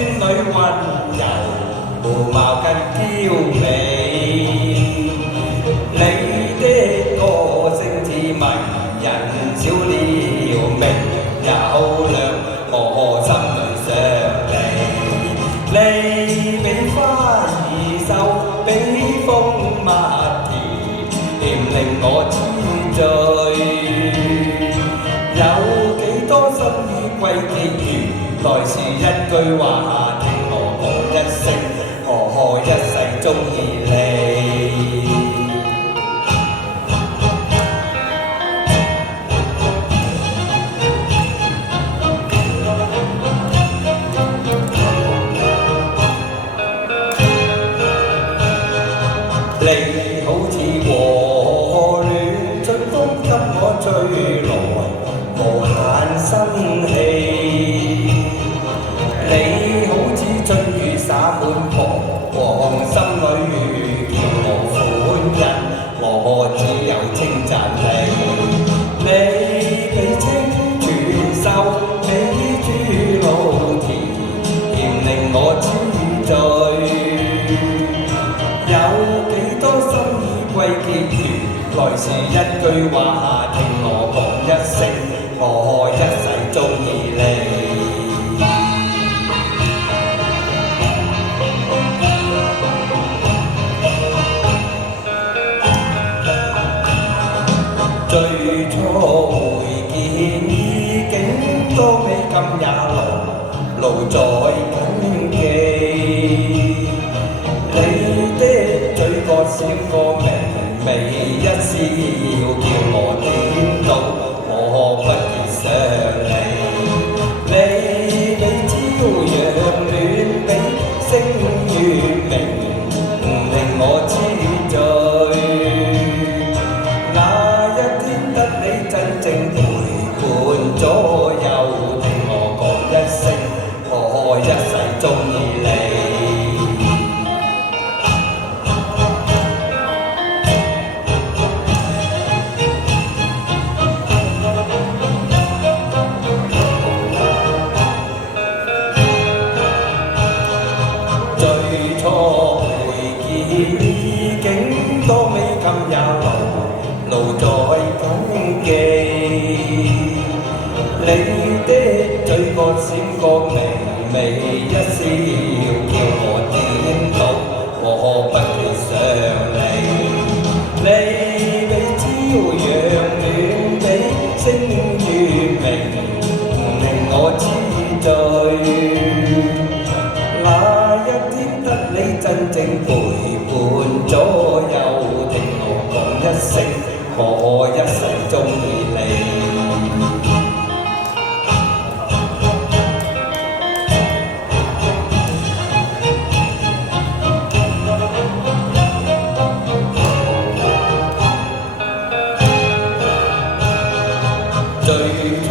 女溫柔，胡貌更嬌美。你的歌聲似迷人，少了明有亮，我心裏想你。你比花兒秀，比風蜜甜，令我痴醉。有幾多心意歸結緣，來是一句話，聽我講一聲，我一世鍾意你。你好似和暖春風給我吹來無限生氣，你好似春雨灑滿彷徨，心裏叫我歡欣，我只有稱讚你。你比清泉秀，比珠露甜，令我痴醉。有幾多心意歸結緣，來是一句話，聽我講一聲，我一世鍾意你。最初會見意境多美，今也路在緊記。閃過微微一笑，叫我點到，我不如想你。你比朝陽暖，比星月明，令我痴醉。那一天得你真正陪伴左右，聽我講一聲，我一世鍾意你。意境多美，今也路在緊記。你的嘴角閃過微微一笑，叫我點到，我不如想你。你比朝陽暖，比星月明，令我痴醉。那一天得你真正陪伴左右，聽我講一聲，我一世鍾意你。最初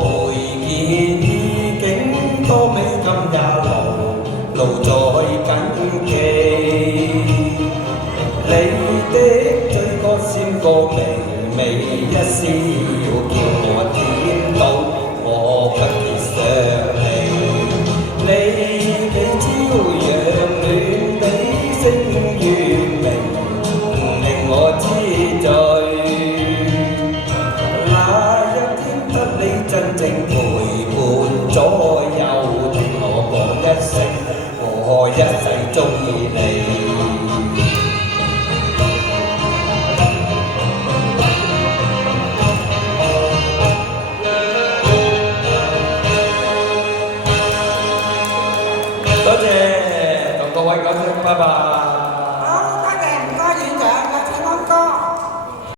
會見意境多美，今也路在緊記。你的嘴角閃過微微一笑，叫我點到，我不如想你。你比朝陽暖，比星月明，令我痴醉。那一天得你真正陪伴左右，聽我講一聲，我一世鍾意你。多謝同各位講聲拜拜。